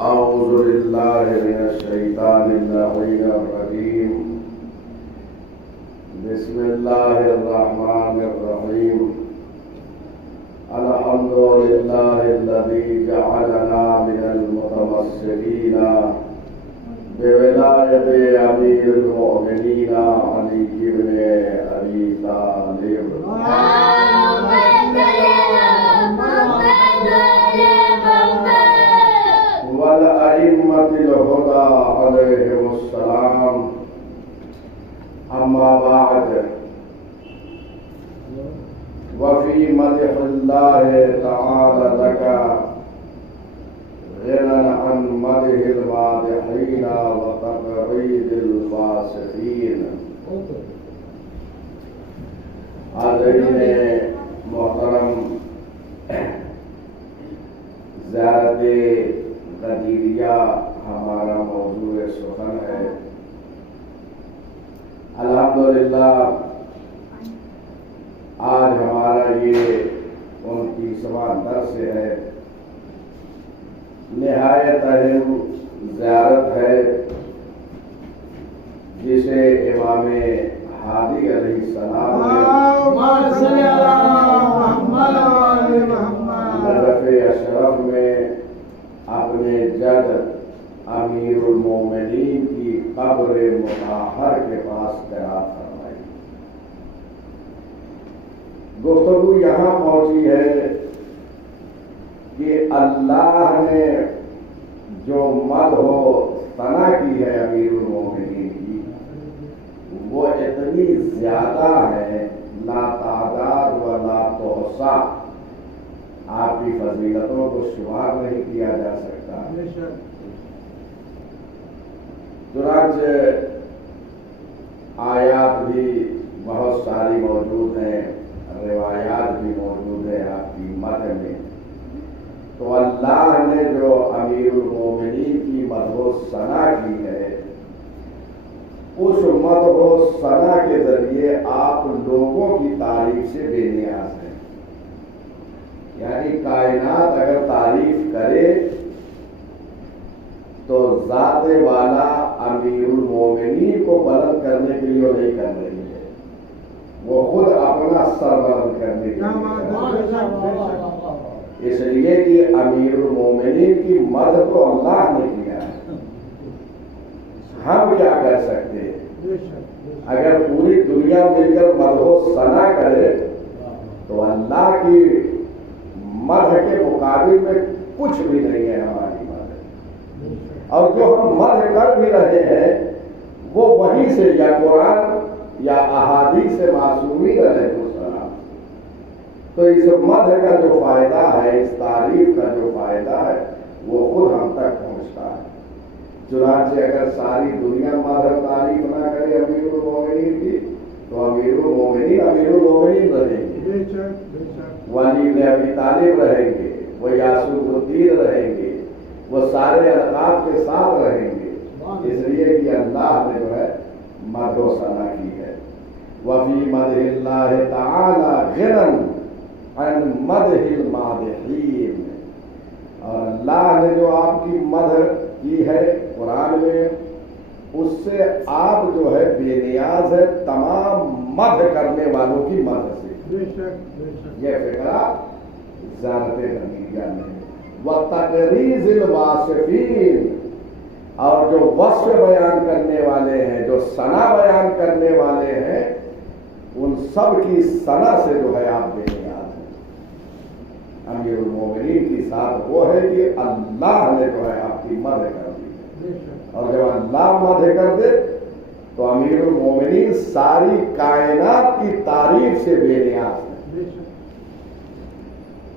أعوذ بالله من الشيطان اللعين الرجيم. بسم الله الرحمن الرحيم. الحمد لله الذي جعلنا من المتمسكين بولاية أمير المؤمنين علي بن أبي طالب. والأئمة الهدى عليهم السلام. أما بعد، وفي مدح الله تعالى لك غنى عن مدح المادحين وتقريد الواصفين. حاضرین محترم، زیارت غدیریہ ہمارا موضوع سخن ہے. الحمدللہ آج ہمارا یہ 29واں درس ہے. نہایت اہم زیارت ہے جسے امام ہادی علیہ السلام نجف اشرف میں اپنے جد امیر المومنین کی قبر مطہر کے پاس قرار فرمائی. گفتگو یہاں پہنچی ہے کہ اللہ نے جو مدح و ثنا کی ہے امیر المومنین کی، وہ اتنی زیادہ ہے لا تعداد و لا تحصا. آپ کی فضیلتوں کو شمار نہیں کیا جا سکتا. چنانچہ آیات بھی بہت ساری موجود ہیں، روایات بھی موجود ہیں آپ کی مدح میں. تو اللہ نے جو امیر المومنین کی مدح و ثنا کی ہے، اس مدح و ثنا کے ذریعے آپ لوگوں کی تعریف سے بے نیاز ہیں. یعنی کائنات اگر تعریف کرے تو ذات والا امیر المومنین کو بلند کرنے کے لیے نہیں کر رہی ہے، وہ خود اپنا سر بلند کرنے کے لیے. اس لیے کہ امیر المومنین کی مدح تو اللہ نے کیا ہے. ہم کیا کر سکتے ہیں؟ اگر پوری دنیا مل کر مدح و ثنا کرے تو اللہ کی مدح کے مقابل میں کچھ بھی نہیں ہے ہماری مدح. اور جو ہم مدح کر بھی رہے ہیں وہ وہیں سے یا قرآن یا احادیث سے معصومین علیہ السلام. تو اس مدح کا جو فائدہ ہے، اس تعریف کا جو فائدہ ہے، وہ خود ہم تک پہنچتا ہے. چنانچہ اگر ساری دنیا مدح تعریف نہ کرے امیر المومنین کی تو امیر المومنین رہیں گے. وہ علی بن ابی طالب رہیں گے، وہ یاسوف الدین رہیں گے، وہ سارے القاب کے ساتھ رہیں گے. اس لیے کہ اللہ نے جو ہے مدح و ثنا کی ہے. وفی مدح اللہ تعالی غنى عن مدح المادحین. اور اللہ نے جو آپ کی مدح کی ہے قرآن میں، اس سے آپ جو ہے بے نیاز ہے تمام مدح کرنے والوں کی مدح سے. یہ فکرہ زیارت غدیریہ میں. وَتَقْرِيزِ الْوَاصِفِينَ. اور جو وصف بیان کرنے والے ہیں، جو ثنا بیان کرنے والے ہیں، ان سب کی ثنا سے جو ہے آپ بے نیاز ہیں. امیر المومنین کی ساتھ وہ ہے کہ اللہ نے جو ہے آپ کی مدح کر دی. اور جب اللہ مدح کر دے تو امیر المومنین ساری کائنات کی تعریف سے بے نیاز ہے.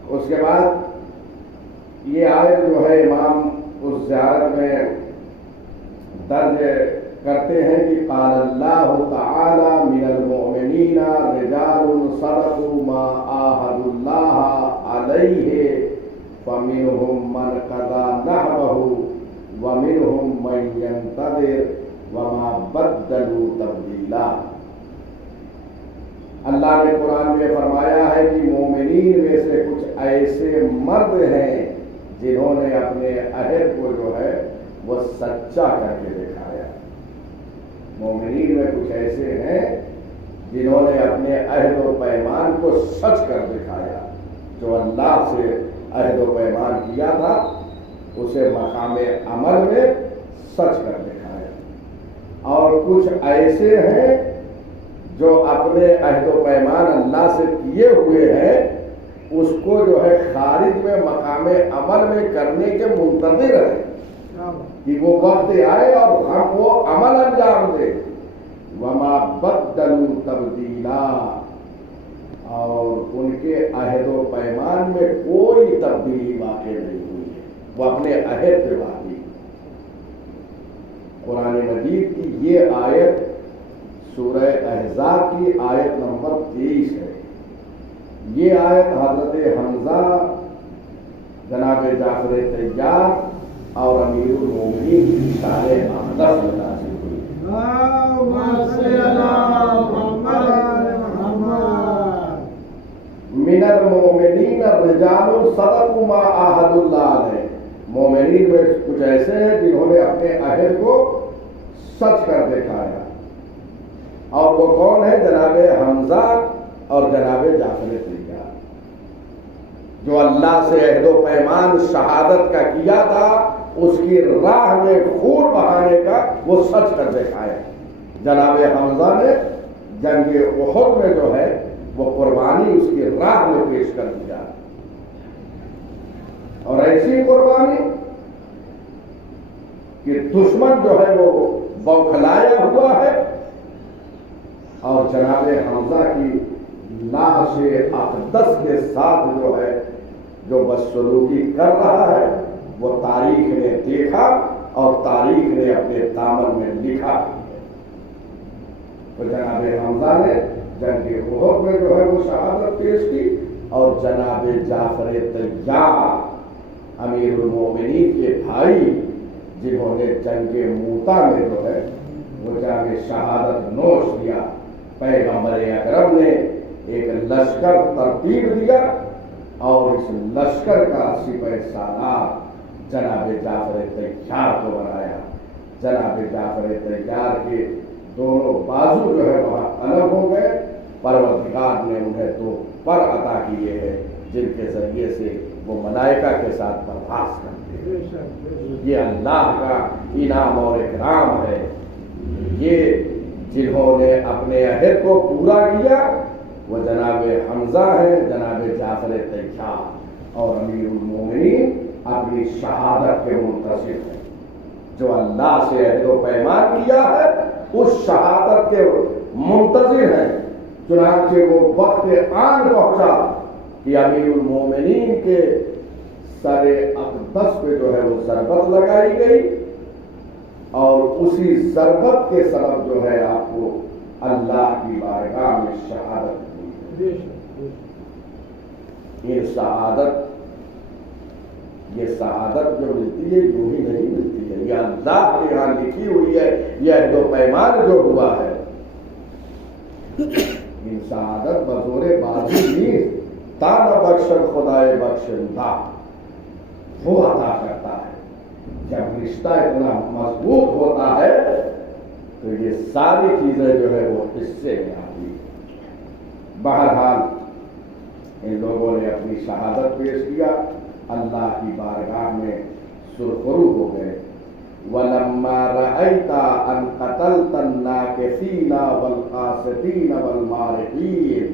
اس کے بعد یہ آیت جو ہے امام اس زیارت میں درج کرتے ہیں کہ قال اللہ تعالی من المؤمنین رجال صدقوا ما عاهدوا اللہ علیہ فمنهم من قضى نحبه ومنهم من ينتظر وما بدلوا تبدیلا. اللہ نے قرآن میں فرمایا ہے کہ مومنین میں سے کچھ ایسے مرد ہیں جنہوں نے اپنے عہد کو جو ہے وہ سچا کر کے دکھایا۔ مومنین میں کچھ ایسے ہیں جنہوں نے اپنے عہد و پیمان کو سچ کر دکھایا، جو اللہ سے عہد و پیمان کیا تھا اسے مقام عمل میں سچ کر دکھایا۔ اور کچھ ایسے ہیں جو اپنے عہد و پیمان اللہ سے کیے ہوئے ہیں اس کو جو ہے خارج میں مقام عمل میں کرنے کے منتظر ہیں کہ وہ وقت آئے اور ہم وہ عمل انجام دیں۔ وما بدلوا تبدیلا، اور ان کے عہد و پیمان میں کوئی تبدیلی واقع نہیں ہوئی ہے، وہ اپنے عہد پہ باقی۔ قرآن مجید کی یہ آیت سورہ احزاب کی آیت نمبر 23 ہے۔ یہ آیت حضرت حمزہ، جناب جعفر طیار اور امیر المومنین کی شان اقدس میں نازل ہوئی۔ من المؤمنین الرجال صدقوا ما عاهدوا اللہ علیہ، مومنین میں کچھ ایسے ہیں جنہوں نے اپنے عہد کو سچ کر دکھایا، اور وہ کون ہے؟ جناب حمزہ اور جناب جعفر طیار، جو اللہ سے عہد و پیمان شہادت کا کیا تھا، اس کی راہ میں خون بہانے کا وہ سچ کر دکھایا۔ جناب حمزہ نے جنگ احد میں جو ہے وہ قربانی اس کی راہ میں پیش کر دیا، اور ایسی قربانی کہ دشمن جو ہے وہ بوکھلایا ہوا ہے، اور جناب حمزہ کی لاش اقدس کے ساتھ جو ہے جو بدسلوکی کر رہا ہے وہ تاریخ نے دیکھا اور تاریخ نے اپنے دامن میں لکھا۔ تو جناب حمزہ نے جنگ احد میں جو ہے وہ شہادت پیش کی، اور جناب جعفر طیار امیر المومنین کے بھائی جنہوں نے جنگ موتا میں جو ہے وہ جنگ شہادت نوش کیا، پیغمبر اکرم نے ایک لشکر ترتیب دیا اور اس لشکر کا سپہ سالار جناب جعفر طیار کو بنایا۔ جناب جعفر طیار کے دونوں بازو جو ہے وہاں الگ ہو گئے، پروردگار نے انہیں 2 پر عطا کیے ہیں جن کے ذریعے سے وہ ملائکہ کے ساتھ پرواز کرتے ہیں۔ یہ اللہ کا انعام اور اکرام ہے۔ یہ جنہوں نے اپنے عہد کو پورا کیا وہ جناب حمزہ ہیں، جناب جعفر طیار اور امیر المومنین اپنی شہادت کے منتظر ہیں۔ جو اللہ سے عہد و پیمان کیا ہے اس شہادت کے منتظر ہیں، چنانچہ وہ وقت آن پہنچا کہ امیر المومنین کے سر اقدس پہ جو ہے وہ ضربت لگائی گئی، اور اسی ضربت کے سبب جو ہے آپ کو اللہ کی بارگاہ میں شہادت ملی۔ یہ سعادت جو ملتی ہے یوں ہی نہیں ملتی ہے، یہ اللہ کے یہاں لکھی ہوئی ہے، یہ عہد و پیمان جو ہوا ہے۔ یہ سعادت بزور بازی نہیں، تانا بخشن خدائے بخشندہ وہ عطا کرتا ہے۔ جب رشتہ اتنا مضبوط ہوتا ہے تو یہ ساری چیزیں جو ہے وہ حصے میں آتی ہیں۔ بہرحال ان لوگوں نے اپنی شہادت پیش کیا، اللہ کی بارگاہ میں سرخرو ہو گئے۔ وَلَمَّا رَأَيْتَ أَنْ قَتَلْتَ النَّاكِثِينَ وَالْقَاسِطِينَ وَالْمَارِقِينَ،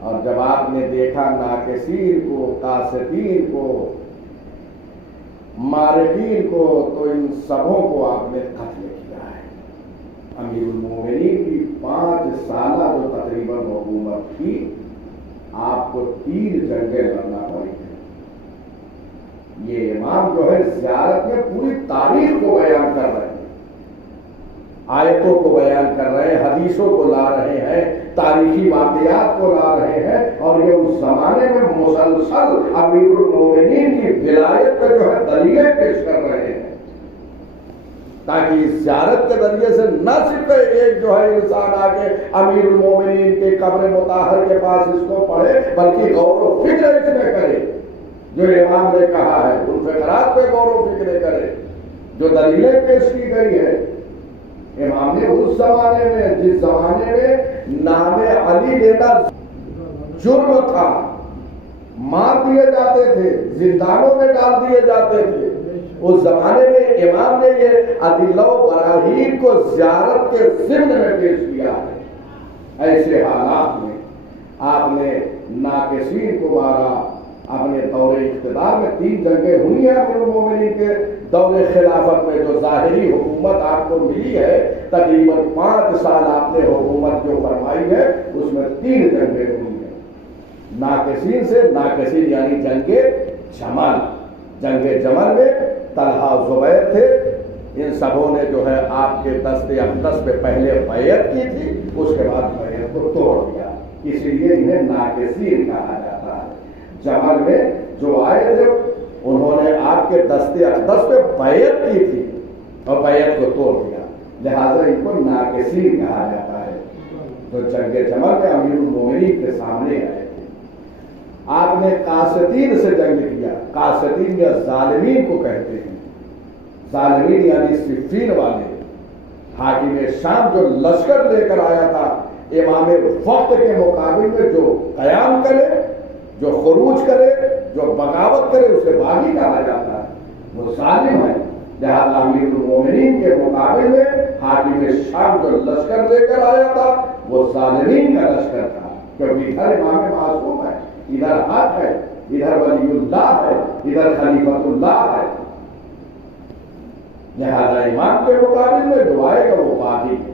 اور جب آپ نے دیکھا ناکثین کو، قاسطین کو، مارقین کو، تو ان سبوں کو آپ نے قتل کیا ہے۔ امیر المومنین کی 5 سالہ جو تقریباً حکومت تھی، آپ کو 3 جنگیں لڑنا پڑی ہیں۔ یہ امام جو ہے زیارت میں پوری تاریخ کو بیان کر رہے ہیں، آیتوں کو بیان کر رہے ہیں، حدیثوں کو لا رہے ہیں، تاریخی واقعات کو لا رہے ہیں، اور یہ اس زمانے میں مسلسل امیر المومنین کی ولایت پہ جو ہے دلیلیں پیش کر رہے ہیں، تاکہ اس زیارت کے ذریعے سے نہ صرف ایک جو ہے انسان آگے امیر المومنین کے قبر مطہر کے پاس اس کو پڑھے، بلکہ غور و فکر اس میں کرے۔ جو امام نے کہا ہے، ان فقرات پہ غور و فکر کرے جو دلیلیں پیش کی گئی ہے۔ امام نے اس زمانے میں، جس زمانے میں نام علی لینا جرم تھا، مار دیے جاتے تھے، زندانوں میں ڈال دیے جاتے تھے، اس زمانے میں امام نے یہ ادلہ و براہین کو زیارت کے ضمن میں پیش کیا ہے۔ ایسے حالات میں آپ نے ناقصین کو مارا۔ اپنے دور اقتدار میں 3 جنگیں ہوئی ہیں امیر المومنین کے دور خلافت میں، جو ظاہری حکومت آپ کو ملی ہے، تقریباً 5 سال آپ نے حکومت جو فرمائی ہے، اس میں 3 جنگیں ہوئی ہیں ناقصین سے۔ ناقصین یعنی جنگ جمل۔ جنگ جمل میں طلحہ زبیر تھے، ان سبوں نے جو ہے آپ کے دست اقدس پہ پہلے بیعت کی تھی، اس کے بعد بیعت کو توڑ دیا، اسی لیے انہیں ناقصین کہا جاتا ہے۔ جمل میں جو آئے تھے انہوں نے آپ کے دست اقدس پہ بیعت کی تھی اور بیعت کو توڑ دیا، لہذا ان کو ناقصین کہا جاتا ہے۔ تو جنگ جمل میں امیر المومنین کے سامنے آئے تھے۔ آپ نے قاسطین سے جنگ کیا۔ قاسطین یا ظالمین کو کہتے ہیں، ظالمین یعنی صفین والے۔ حاکم شام جو لشکر لے کر آیا تھا امام وقت کے مقابل میں، جو قیام کرے، جو خروج کرے، جو بغاوت کرے، اسے باغی کہا جاتا ہے، وہ ظالم ہے۔ لہذا امیر المومنین کے مقابل میں حاکم شام جو لشکر لے کر آیا تھا وہ ظالمین کا لشکر تھا، کیونکہ ادھر امام معصوم ہے، ادھر حق ہے، ادھر ولی اللہ ہے، ادھر خلیفۃ اللہ ہے۔ لہذا امام کے مقابل میں جو آئے گا وہ باغی ہے۔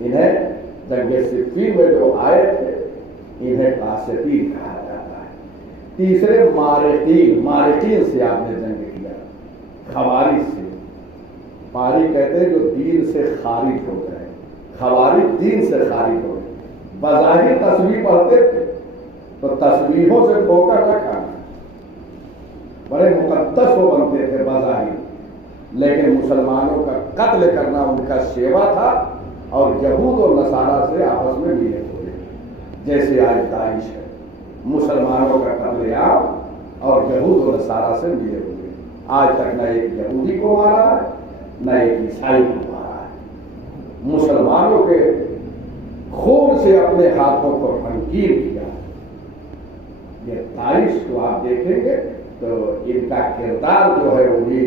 انہیں جنگ صفین میں جو آئے تھے انہیں قاسطین کہا جاتا ہے۔ تیسرے مارقین۔ مارقین سے آپ نے جنگ کیا، خوارج سے۔ مارق کہتے ہیں جو دین سے خارج ہو گئے، خوارج دین سے خارج ہو گئے۔ بظاہر تسبیح پڑھتے تھے تو تسبیحوں سے دھوکہ نہ کھانا، بڑے مقدس وہ بنتے تھے بظاہر، لیکن مسلمانوں کا قتل کرنا ان کا شیوا تھا، اور یہود و نصارہ سے آپس میں ملے ہوئے، جیسے آج داعش ہے، مسلمانوں کا قتل عام اور یہود و نصارہ سے ملے ہوئے۔ آج تک نہ ایک یہودی کو مارا ہے نہ ایک عیسائی کو مارا ہے، مسلمانوں کے خون سے اپنے ہاتھوں کو منکیر کیا۔ یہ داعش کو آپ دیکھیں گے تو ان کا کردار جو ہے وہ بھی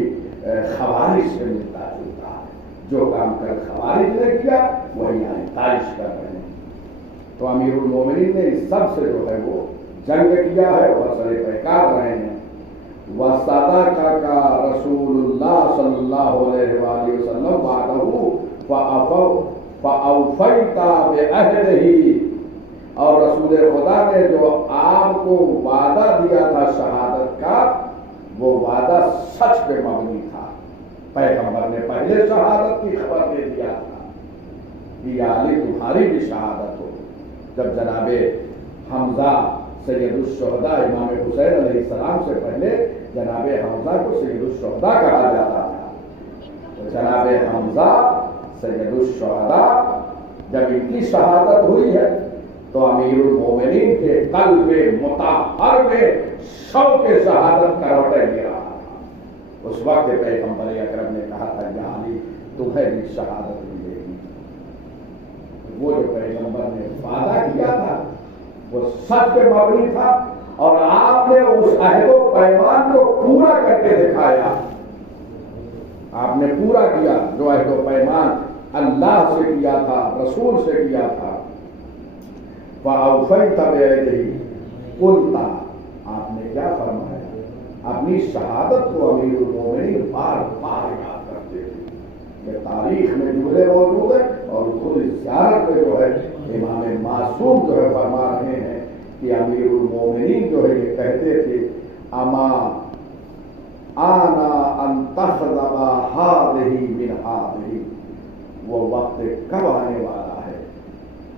خوارج سے ملتا جلتا ہے۔ جو کام کل خوارج نے کیا وہی آج داعش کر رہے ہیں۔ تو امیر المومنین نے اس سب سے جو ہے وہ جنگ کیا ہے اور سر پیکار رہے ہیں۔ وَصَدَقَكَ رَسُولُ اللَّهِ صلی اللہ علیہ وآلہ وسلم بَعْدَهُ فَأَوْفَيْتَ بِعَهْدِهِ، اور رسول خدا نے جو آپ کو وعدہ دیا تھا شہادت کا، وہ وعدہ سچ پہ مبنی تھا۔ پیغمبر نے پہلے شہادت کی خبر دے دیا تھا کہ یا علی تمہاری بھی شہادت ہو۔ جب جناب حمزہ سید الشہداء امام حسین علیہ السلام سے پہلے جناب حمزہ کو سید الشہداء کہا جاتا تھا، تو جناب حمزہ سید الشہداء جب ان کی شہادت ہوئی ہے تو امیر المومنین کے قلب مطہر میں شوق شہادت کروٹیں لے رہا تھا۔ اس وقت پیغمبر اکرم نے کہا تھا یا علی تمہیں بھی شہادت ملے گی۔ وہ جو پیغمبر نے وعدہ کیا تھا وہ سچ پہ مبنی تھا، اور آپ نے اس عہد و پیمان کو پورا کر کے دکھایا۔ آپ نے پورا کیا جو عہد و پیمان اللہ سے کیا تھا، رسول سے کیا تھا۔ فَأَوْفَيْتَ بِعَهْدِهِ قُلْتَ، آپ نے کیا فرمایا؟ اپنی شہادت کو امیر المومنین بار بار یاد کرتے تھے۔ یہ تاریخ میں جملے موجود ہیں، اور خود اس زیارت میں جو ہے امام معصوم جو ہے فرما رہے ہیں کہ امیر المومنین جو ہے یہ کہتے تھے اما آنا ان تخذب ہذہ من ہذہ، وہ وقت کب آنے والا ہے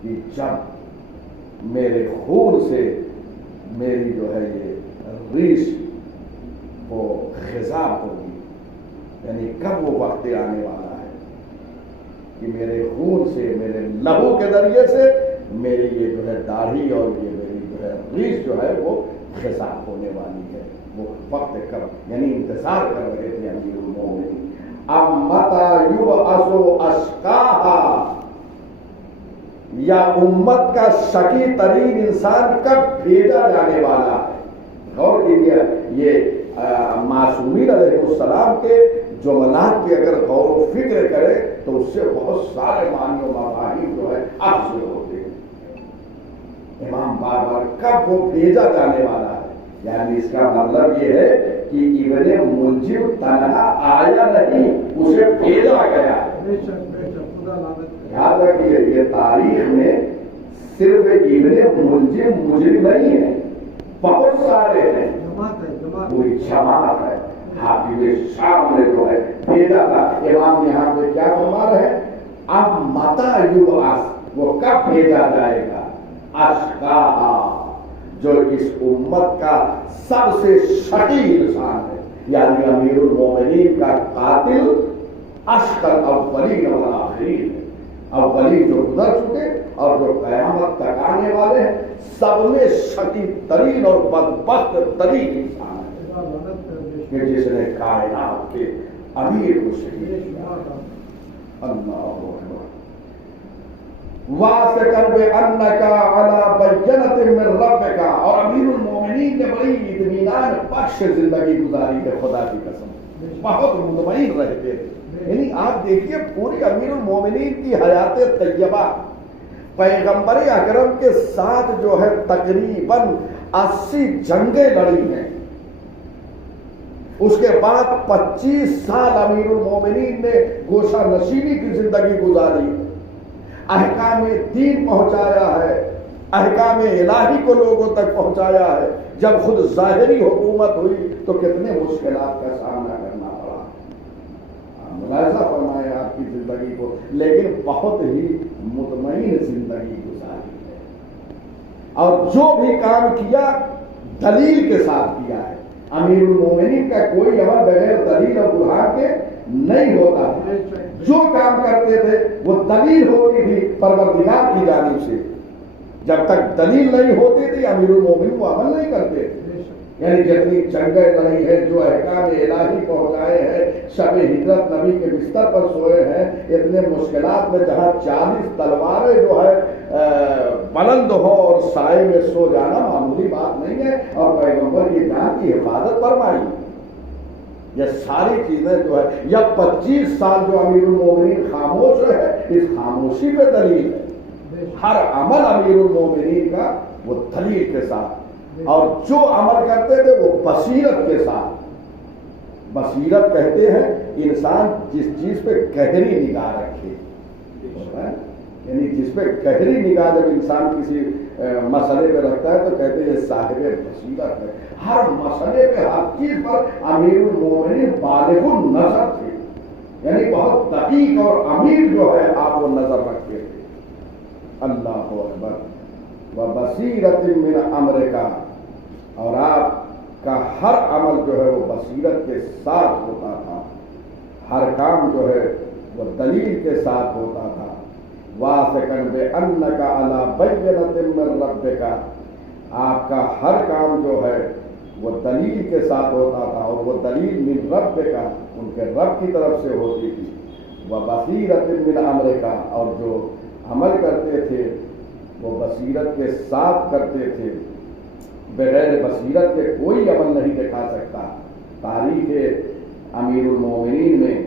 کہ جب میرے خون سے میری جو ہے یہ ریش وہ خضاب ہوگی، یعنی کب وہ وقت آنے والا ہے کہ میرے خون سے، میرے لہو کے ذریعے سے میری یہ جو ہے داڑھی اور یہ میری جو ہے ریش جو ہے وہ خساف ہونے والی ہے، وہ وقت کب یعنی انتظار کر رہے تھے امیر المومنین۔ اب متی یبعث اشقاہا، یا امت کا شقی ترین انسان کب بھیجا جانے والا ہے۔ غور کیجیے، یہ معصومین علیہ السلام کے جملات پہ اگر غور و فکر کرے تو اس سے بہت سارے معنی و مفاہیم جو ہے حاصل ہوتے ہیں۔ امام بار بار کب وہ بھیجا جانے والا ہے، یعنی اس کا مطلب یہ ہے کہ ابن ملجم تنہا آیا نہیں، اسے بھیجا گیا ہے۔ یاد رکھیے، یہ تاریخ میں صرف ابن ملجم مجرم نہیں ہے، بہت سارے ہیں، پوری جماعت ہے۔ حافظ شام نے جو ہے بھیجا تھا۔ امام یہاں پہ کیا فرما رہے ہیں؟ اب متی یبعث، وہ کب بھیجا جائے گا؟ اشقاہا، جو اس امت کا سب سے شقی انسان ہے، یعنی امیر المومنین کا قاتل اشقى الاولین والآخرین، اولین جو گزر چکے اور جو قیامت تک آنے والے ہیں، سب میں شقی ترین اور بدبخت ترین انسان ہے کہ جس نے کائنات کے امیر کو شہید کیا۔ اللہ اکبر۔ واسقا بانک علی بینۃ من ربک، اور امیر المومنین نے بڑی اطمینان بخش زندگی گزاری ہے، خدا کی قسم بہت مطمئن رہتے تھے۔ یعنی آپ دیکھیے پوری امیر المومنین کی حیات طیبہ، پیغمبر اکرم کے ساتھ جو ہے تقریباً 80 جنگیں لڑی ہیں، اس کے بعد 25 سال امیر المومنین نے گوشہ نشینی کی زندگی گزاری، احکام دین پہنچایا ہے، احکام الہی کو لوگوں تک پہنچایا ہے۔ جب خود ظاہری حکومت ہوئی تو کتنے مشکلات کا سامنا کرنا پڑا، ملاحظہ فرمائیں آپ کی زندگی کو، لیکن بہت ہی مطمئن زندگی گزاری ہے، اور جو بھی کام کیا دلیل کے ساتھ کیا ہے۔ امیر المومنین کا کوئی عمل بغیر دلیل اور برہان کے نہیں ہوتا، جو کام کرتے تھے وہ دلیل ہوتی تھی پروردگار کی جانب سے، جب تک دلیل نہیں ہوتی تھی امیر المومنین وہ عمل نہیں کرتے تھے۔ یعنی جتنی جنگیں لڑی ہیں، جو احکام الہی پہنچائے ہیں، شب ہجرت نبی کے بستر پر سوئے ہیں، اتنے مشکلات میں جہاں 40 تلواریں جو ہے بلند ہو اور سائے میں سو جانا معمولی بات نہیں ہے، اور پیغمبر کی جان کی حفاظت فرمائی۔ یہ ساری چیزیں جو ہے، یا 25 سال جو امیر المومنین خاموش رہے، اس خاموشی پہ دلیل ہے۔ ہر عمل امیر المومنین کا وہ دلیل کے ساتھ، اور جو عمل کرتے تھے وہ بصیرت کے ساتھ۔ بصیرت کہتے ہیں انسان جس چیز پہ گہری نگاہ رکھے، یعنی جس پہ گہری نگاہ جب انسان کسی مسئلے پہ رکھتا ہے تو کہتے ہیں یہ صاحب بصیرت ہے۔ ہر مسئلے پہ، ہر چیز پر امیر المومنین بالغ النظر تھے، یعنی بہت دقیق اور امیر جو ہے آپ وہ نظر رکھتے تھے۔ اللہ اکبر۔ وبصیرت من امرک، اور آپ کا ہر عمل جو ہے وہ بصیرت کے ساتھ ہوتا تھا، ہر کام جو ہے وہ دلیل کے ساتھ ہوتا تھا۔ واثقا بانک علی بینۃ من ربک، آپ کا ہر کام جو ہے وہ دلیل کے ساتھ ہوتا تھا، اور وہ دلیل من ربک، ان کے رب کی طرف سے ہوتی تھی۔ وبصیرت من امرک، اور جو عمل کرتے تھے وہ بصیرت کے ساتھ کرتے تھے، بغیر بصیرت کے کوئی عمل نہیں دکھا سکتا۔ تاریخ امیر المومنین میں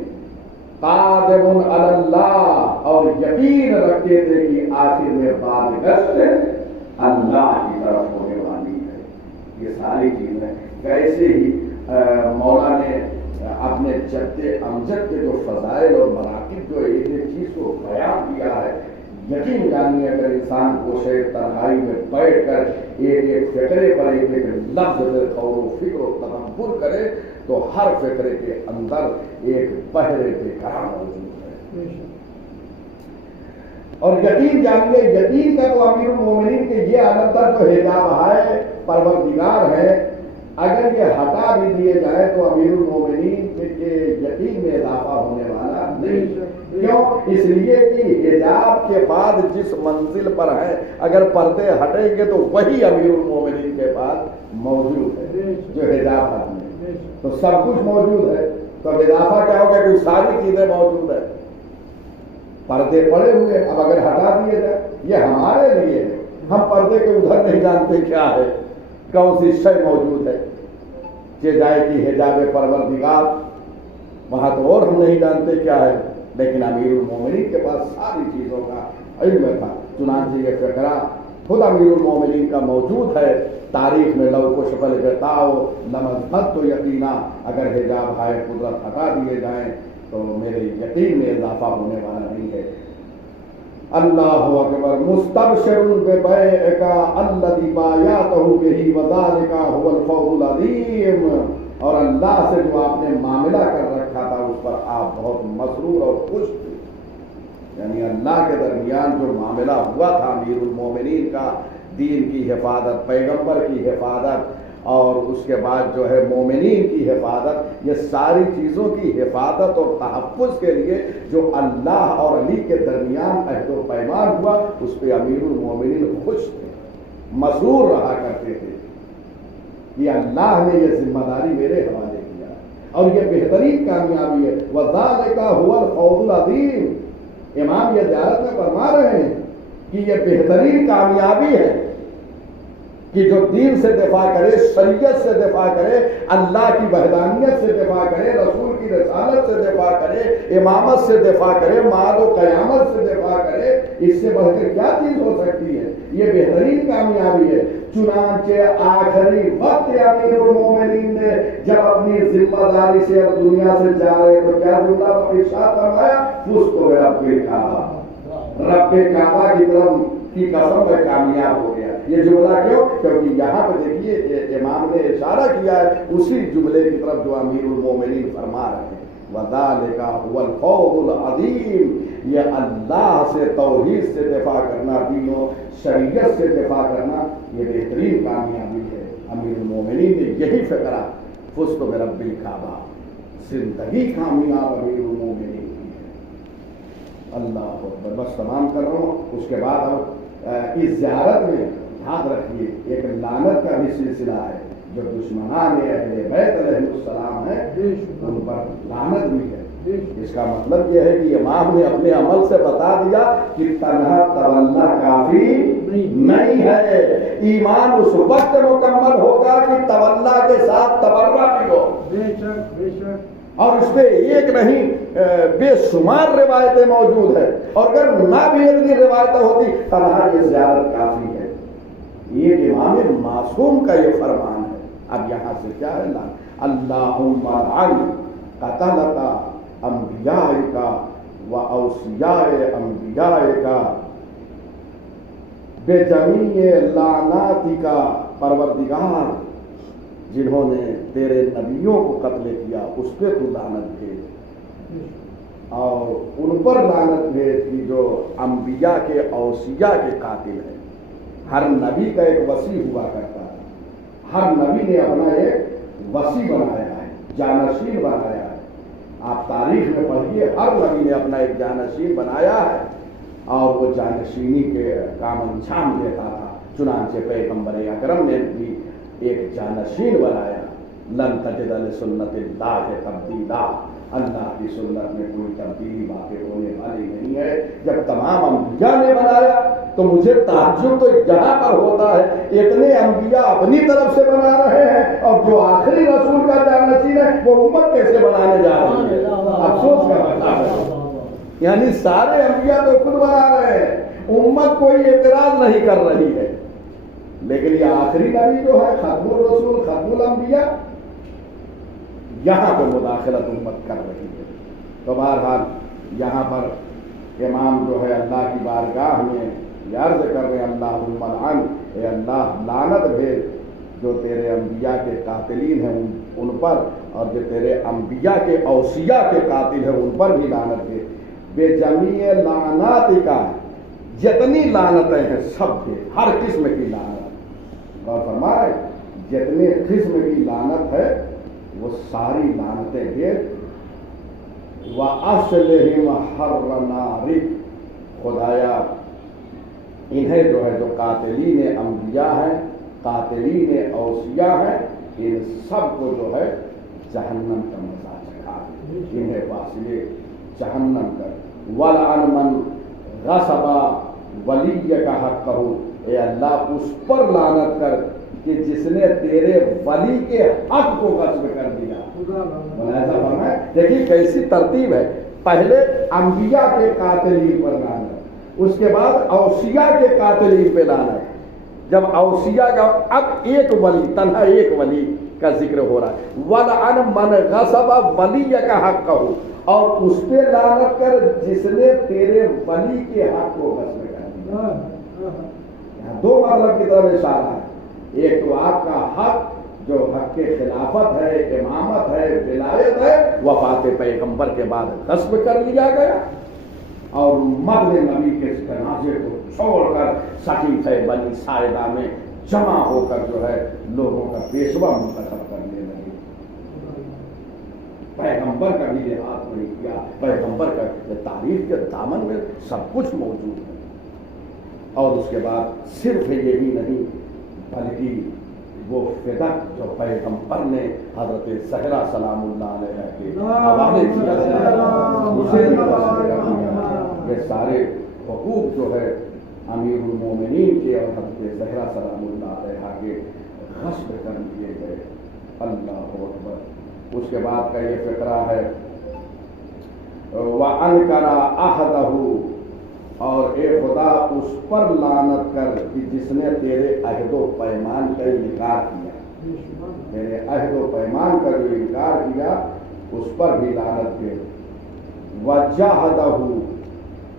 قادم علی اللہ، اور یقین رکھتے تھے کہ آخر میں بازگشت اللہ کی طرف ہونے والی ہے۔ یہ ساری چیزیں کیسے ہی مولا نے اپنے جد امجد کے جو فضائل اور مراکب جو ایک ایک چیز کو بیان کیا ہے، یقین جانیے اگر انسان گوشے تنہائی میں بیٹھ کر ایک ایک فقرے پر ایک ایک لفظ پر غور و فکر و تدبر کرے تو ہر فقرے کے اندر ایک بحر بیکرام موجود ہے۔ اور یقین جانیے، یقین کا تو امیر المومنین کے یہ عادت تھا، جو حجاب ہے پروردگار ہے، اگر یہ ہٹا بھی دیے جائیں تو امیر المومنین کے یقین میں اضافہ ہونے والا نہیں. کیوں؟ اس لیے کہ حجاب کے بعد جس منزل پر ہے اگر پردے ہٹیں گے تو وہی امیر المومنین کے پاس موجود ہے جو حجاب ہٹنے. تو سب کچھ موجود ہے تو اب اضافہ کیا ہوگا کہ ساری چیزیں موجود ہیں. پردے پڑے ہوئے اب اگر ہٹا دیے جائے یہ ہمارے لیے ہے. ہم پردے کے ادھر نہیں جانتے کیا ہے کون سی شے موجود ہے. کہ جائے کہ حجاب پروردگار وہاں تو اور ہم نہیں جانتے کیا ہے لیکن امیر المومنین کے پاس ساری چیزوں کا علم تھا. چنانچہ یہ فقرہ خود امیر المومنین کا موجود ہے تاریخ میں. لو کو شفل بتاؤ لمحت تو یقینا اگر حجاب ہائے قدرت ہٹا دیے جائیں تو میرے یقین میں اضافہ ہونے والا نہیں ہے. اللہ اکبر. مستبشر ببیعک الذی بایعتہ بہ وذلک ھو الفوز العظیم. اور اللہ سے جو آپ نے معاملہ کر رکھا تھا اس پر آپ بہت مسرور اور خوش تھے. یعنی اللہ کے درمیان جو معاملہ ہوا تھا امیر المومنین کا دین کی حفاظت, پیغمبر کی حفاظت اور اس کے بعد جو ہے مومنین کی حفاظت, یہ ساری چیزوں کی حفاظت اور تحفظ کے لیے جو اللہ اور علی کے درمیان عہد و پیمان ہوا اس پہ امیر المومنین خوش تھے, مسرور رہا کرتے تھے کہ اللہ نے یہ ذمہ داری میرے حوالے کیا اور یہ بہترین کامیابی ہے. وذالک ھو الفوز العظیم. امام یہ زیارت میں فرما رہے ہیں کہ یہ بہترین کامیابی ہے کہ جو دین سے دفاع کرے, شریعت سے دفاع کرے, اللہ کی وحدانیت سے دفاع کرے, رسول کی رسالت سے دفاع کرے, امامت سے دفاع کرے, معاد و قیامت سے دفاع کرے. اس سے بڑھ کر کیا چیز ہو سکتی ہے؟ یہ بہترین کامیابی ہے. چنانچہ آخری وقت امیر المومنین نے جب اپنی ذمہ داری سے اب دنیا سے جا رہے تو کیا جملہ ارشاد فرمایا؟ فزت برب الکعبہ. رب کعبہ کی طرف کی قسم میں کامیاب ہو گیا. یہ جملہ کیوں؟ کیونکہ یہاں پہ دیکھیے امام نے اشارہ کیا ہے اسی جملے کی طرف جو امیر المومنین فرما رہے ہیں وذالک ھو الفوز العظیم. یہ اللہ سے توحید سے دفاع کرنا, دین و شریعت سے دفاع کرنا, یہ بہترین کامیابی ہے. امیر المومنین نے یہی فقرہ فزت برب الکعبہ, زندگی کامیاب امیر المومنین کی ہے. اللہ اکبر. بس تمام کر رہا ہوں. اس کے بعد ہم اس زیارت میں یاد رکھیے ایک لعنت کا بھی سلسلہ ہے. جو دشمنان اہل بیت علیہ السلام ہیں ان پر لعنت بھی ہے. اس کا مطلب یہ ہے کہ امام نے اپنے عمل سے بتا دیا کہ تنہا تولا کافی نہیں ہے. ایمان اس وقت مکمل ہوگا کہ تولا کے ساتھ تبرہ بھی ہو. اور اس پہ ایک نہیں بے شمار روایتیں موجود ہیں, اور اگر نہ بھی اتنی روایتیں ہوتی تنہا یہ زیارت کافی ہے. یہ امام معصوم کا یہ فرمان ہے. اب یہاں سے کیا ہے؟ اللہم لعن قتلۃ انبیائک و اوصیاء انبیائک بجمیع لعناتک. پروردگار جنہوں نے تیرے نبیوں کو قتل کیا اس پہ تو لعنت بھیج, اور ان پر لعنت بھیج کہ جو انبیاء کے اوصیاء کے قاتل ہیں. ہر نبی کا ایک وصی ہوا کرتا ہے. ہر نبی نے اپنا ایک وصی بنایا ہے, جانشین بنایا ہے. آپ تاریخ میں پڑھیے ہر نبی نے اپنا ایک جانشین بنایا ہے اور وہ جانشینی کے کام انجام دیتا تھا. چنانچہ پیغمبر اکرم نے بھی ایک جانشین بنایا. لن تجد لسنت اللہ تبدیلا. اللہ کی سنت میں کوئی تبدیلی واقع ہونے والی نہیں ہے. جب تمام انبیاء نے بنایا تو مجھے تعجب تو یہاں پر ہوتا ہے اتنے انبیاء اپنی طرف سے بنا رہے ہیں اور جو آخری رسول کا جانشین ہے وہ امت کیسے بنانے جا رہی ہے. افسوس کا بات ہے. یعنی سارے انبیاء تو خود بنا رہے ہیں, امت کوئی اعتراض نہیں کر رہی ہے. لیکن یہ آخری نبی جو ہے ختم الرسول ختم الانبیاء یہاں پہ مداخلت امت کر رہی ہے. تو بہرحال یہاں پر امام جو ہے اللہ کی بارگاہ میں عرض کر رہے ہیں اللہم لعن, اے اللہ لعنت بھیج جو تیرے انبیاء کے قاتلین ہیں ان پر, اور جو تیرے انبیاء کے اوصیاء کے قاتل ہیں ان پر بھی لعنت بھیج. بے جمیع لعناتک, جتنی لعنتیں ہیں سب کے, ہر قسم کی لعنت. اور فرمائے جتنے قسم کی لعنت ہے وہ ساری لعنتیں گھیر وَأَصْلِهِمْ حَرَّ نَارِكَ خدایا انہیں جو ہے جو قاتلین انبیاء ہیں قاتلین اوصیاء ہیں ان سب کو جو ہے جہنم کا مزہ چکھا انہیں واسلے جہنم کر وَلْعَنْ مَنْ غَصَبَ وَلِيَّكَ حَقَّهُ اے اللہ اس پر لعنت کر کہ جس نے تیرے ولی کے حق کو غصب کر دیا. ایسا فرمایا دیکھیے کیسی ترتیب ہے, پہلے انبیاء کے قاتلین پر لعنت, اس کے بعد اوصیاء کے قاتلین پہ لعنت, جب اوصیاء کا اب ایک ولی تنہا ایک ولی کا ذکر ہو رہا ہے وَلْعَنْ مَنْ غَصَبَ وَلِيَّكَ حَقَّهُ اور اس پہ لعنت کر جس نے تیرے ولی کے حق کو غصب کر دیا. دو مطلب کی طرف اشارہ ہے, ایک تو آپ کا حق جو حق کے خلافت ہے, امامت ہے, ولایت ہے, وفات پیغمبر کے بعد غصب کر لیا گیا, اور مرد نبی کے جنازے کو چھوڑ کر سقیفہ بنی ساعدہ میں جمع ہو کر جو ہے لوگوں کا پیشوا منتخب کرنے لگے. پیغمبر کا بھی لحاظ نہیں کیا, پیغمبر کا تاریخ کے دامن میں سب کچھ موجود ہے. اور اس کے بعد صرف یہی نہیں بلکہ وہ فدق جو پیغمبر نے حضرت زہرا سلام اللہ علیہ کے حوالے کیا اسے بھی غصب کر دیا. یہ سارے حقوق جو ہے امیر المومنین کے اور حضرت زہرا سلام اللہ علیہ کے غصب کر دیے گئے. اللہ اکبر. اس کے بعد کا یہ فقرہ ہے وَأَنْكَرَ عَهْدَهُ اور اے خدا اس پر لعنت کر کہ جس نے تیرے عہد و پیمان کا انکار کیا, میرے عہد و پیمان کا جو انکار کیا اس پر بھی لعنت دے. وَجَحَدَهُ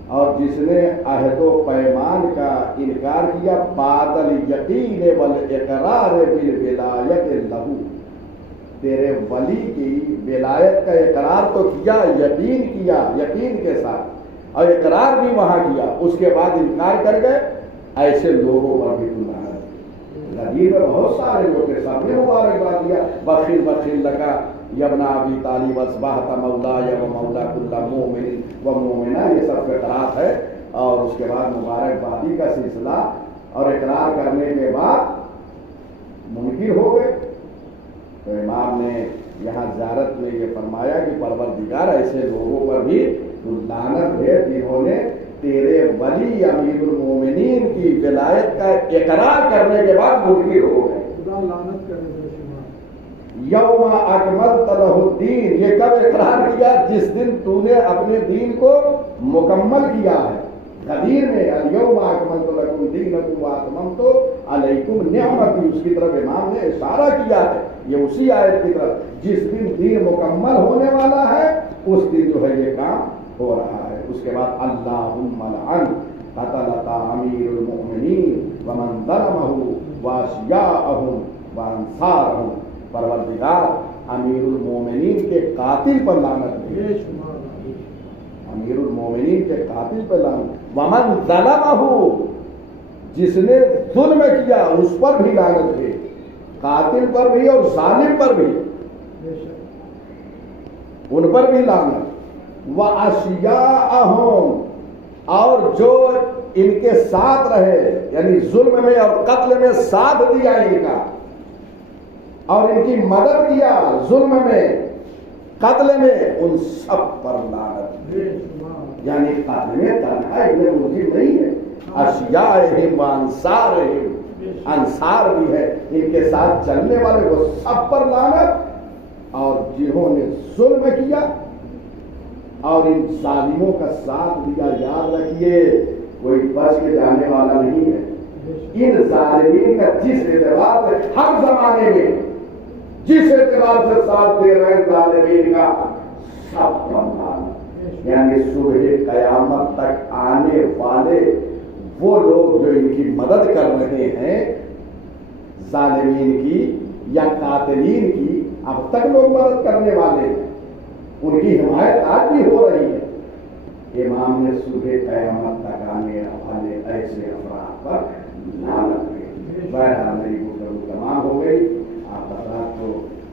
اور جس نے عہد و پیمان کا انکار کیا بعد الیقین والاقرار بالولایت لہ تیرے ولی کی ولایت کا اقرار تو کیا, یقین کیا, یقین کے ساتھ اور اقرار بھی وہاں کیا, اس کے بعد انکار کر گئے, ایسے لوگوں پر بھی نبی میں بہت سارے لوگ کے سامنے مبارکباد دیا بخیل بخیل لگا یبن ابی طالب اصبحت مولا و مولا کل مومن و مومنہ, یہ سب فقرات ہے. اور اس کے بعد مبارکبادی کا سلسلہ اور اقرار کرنے کے بعد منکر ہو گئے. تو امام نے یہاں زیارت میں یہ فرمایا کہ پروردگار ایسے لوگوں پر بھی لعنت ہے جنہوں نے تیرے ولی امیر المومنین کی ولایت کا اقرار کرنے کے بعد منکر ہو گئے. یوم اکملت لہ الدین, یہ کب اقرار کیا؟ جس دن تو نے اپنے دین کو مکمل کیا ہے. غدیر میں الیوم اکملت لکم دینکم واتممت علیکم نعمتی, اس کی طرف امام نے اشارہ کیا ہے, یہ اسی آیت کی طرف جس دن دین مکمل ہونے والا ہے اس دن جو ہے یہ کام ہو رہا ہے. اس کے بعد اللہم لعن قتلۃ امیر المؤمنین ومن ظلمہ واشیاءہم وانصارہم, پروردگار امیر المومنین کے قاتل پر لعنت دے, امیر المومنین کے قاتل پر لعنت, ومن ظلمہ جس نے ظلم کیا اس پر بھی لعنت دے, قاتل پر بھی اور ظالم پر بھی, ان پر بھی لعنت. وَأَشْيَاءَهُمْ اور جو ان کے ساتھ رہے یعنی ظلم میں اور قتل میں ساتھ دیا ان کا اور ان کی مدد کیا ظلم میں قتل میں, ان سب پر لعنت. یعنی قتل میں تنہا ابن ملزم نہیں ہے, اشیاءہم وانصارہم, انصار بھی ہے ان کے ساتھ چلنے والے, وہ سب پر لعنت. اور جنہوں نے ظلم کیا اور ان ظالموں کا ساتھ دیا, یاد رکھیے کوئی بچ کے جانے والا نہیں ہے. ان ظالمین کا جس اعتبار سے ہر زمانے میں جس اعتبار سے ساتھ دے رہے ہیں ظالمین کا سب پر لعنت. یعنی صبح قیامت تک آنے والے وہ لوگ جو ان کی مدد کر رہے ہیں ظالمین کی یا قاتلین کی, اب تک لوگ مدد کرنے والے ہیں, ان کی حمایت آج بھی ہو رہی ہے. امام نے صبح قیامت تک آنے والے ایسے افراد پر لعنت کی. بہرحال میری گفتگو تمام ہو گئی.